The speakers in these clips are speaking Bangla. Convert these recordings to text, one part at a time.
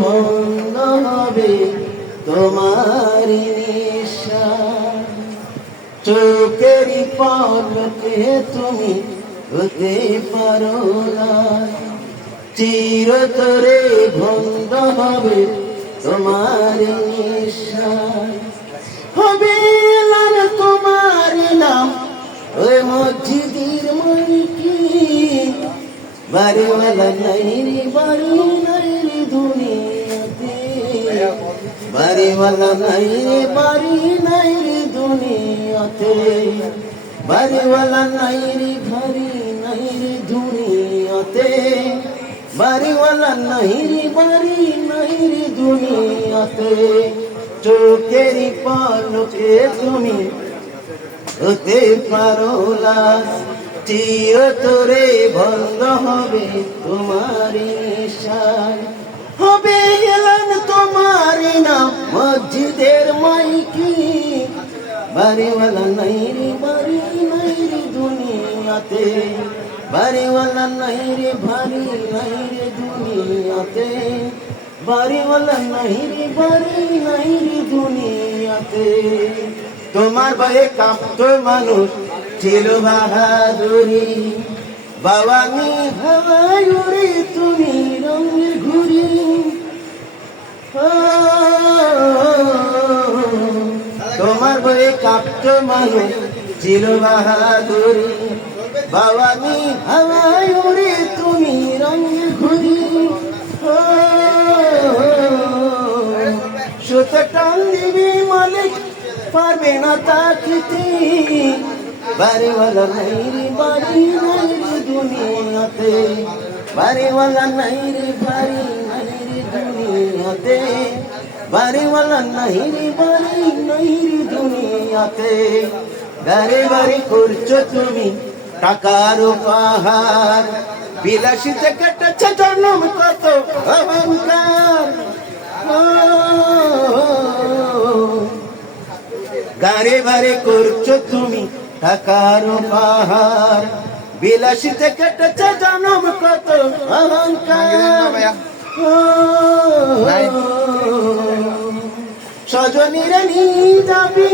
বন্ধ হবে তোমার নিঃশ্বাস, চোখের পলকে তুমি হতে পারো লাশ, চিরতরে বন্ধ হবে তোমার নিঃশ্বাস, হবে এলান তোমার নাম ওই মসজিদের মাইকে, বাড়িওয়ালা নাই রে বাড়ি নাই রে দুনিয়াতে, বাড়িওয়ালা নাই রে বাড়ি নাই রে দুনিয়াতে, বাড়িওয়ালা নাই রে বাড়ি নাই রে দুনিয়াতে, বাড়িওয়ালা নাই রে বাড়ি নাই রে দুনিয়াতে, চোখের পলকে তুমি হতে পারো লাশ, চিরতরে বন্ধ হবে তোমার নিঃশ্বাস, হবে এলান তোমার নাম মসজিদের মাইকে, বাড়িওয়ালা নাই রে বাড়ি নাই রে দুনিয়াতে, বাড়িওয়ালা নাই রে বাড়ি নাই রে দুনিয়াতে, বাড়িওয়ালা নাই রে বাড়ি নাই রে দুনিয়াতে। তোমার ভয়ে কাঁপতো মানুষ ছিল বাহাদুরি, বাবানি হাওয়ায় উড়ে তুমি রঙের ঘুরি, তোমার ভয়ে কাঁপতো মানুষ ছিল বাহাদুরি, বাবানি হাওয়ায় উড়ে তুমি রঙের ঘুরি, সুতো টান দিবি মালিক পারবে না তাকিতে, বাড়িওয়ালা নাই রে বাড়ি নাই রে দুনিয়াতে, বাড়িওয়ালা নাই রে বাড়ি নাই রে দুনিয়াতে, বাড়িওয়ালা নাই রে বাড়ি নাই রে দুনিয়াতে, বারে বারে করছো তুমি টাকার পাহাড়, বিলাসিতে কেটেছে জন্ম কত অহংকার, গারে বারে করছো তুমি টাকার পাহাড়, বিলাসিতে কেটেছে জন্ম কত অহংকার, সজনীরা নিয়ে যাবে,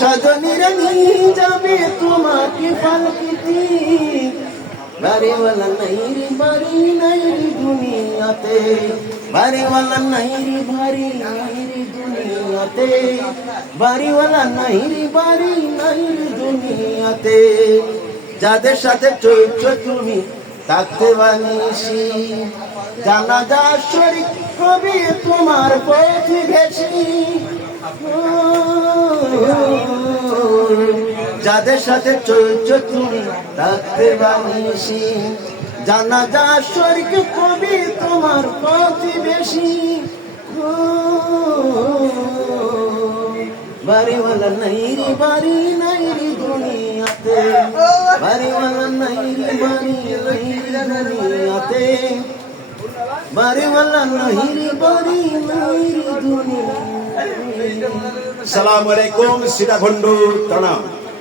সজনীরা নিয়ে যাবে তোমাকে পালকিতে, বাড়িওয়ালা নাই রে বাড়ি নাই রে দুনিয়াতে, বাড়িওয়ালা নাই রে বাড়ি নাই রে দুনিয়াতে, বাড়িওয়ালা নাই রে বাড়ি নাই রে দুনিয়াতে, যাদের সাথে চলছো তুমি থাকতে বানিয়েছি, জানাজা শরীক হবে তোমার প্রতিবেশী, যাদের সাথে চলছো তুমি থাকতে বানিয়েছি, জানাজা শরীক হবে তোমার প্রতিবেশী, বাড়িওয়ালা নাই রে বাড়ি নাই রে দুনিয়াতে, বাড়িওয়ালা নাই রে বাড়ি নাই রে দুনিয়াতে, বাড়িওয়ালা নাই রে বাড়ি নাই রে দুনিয়াতে। সালাম আলাইকুম, সীতাকুণ্ড, প্রণাম।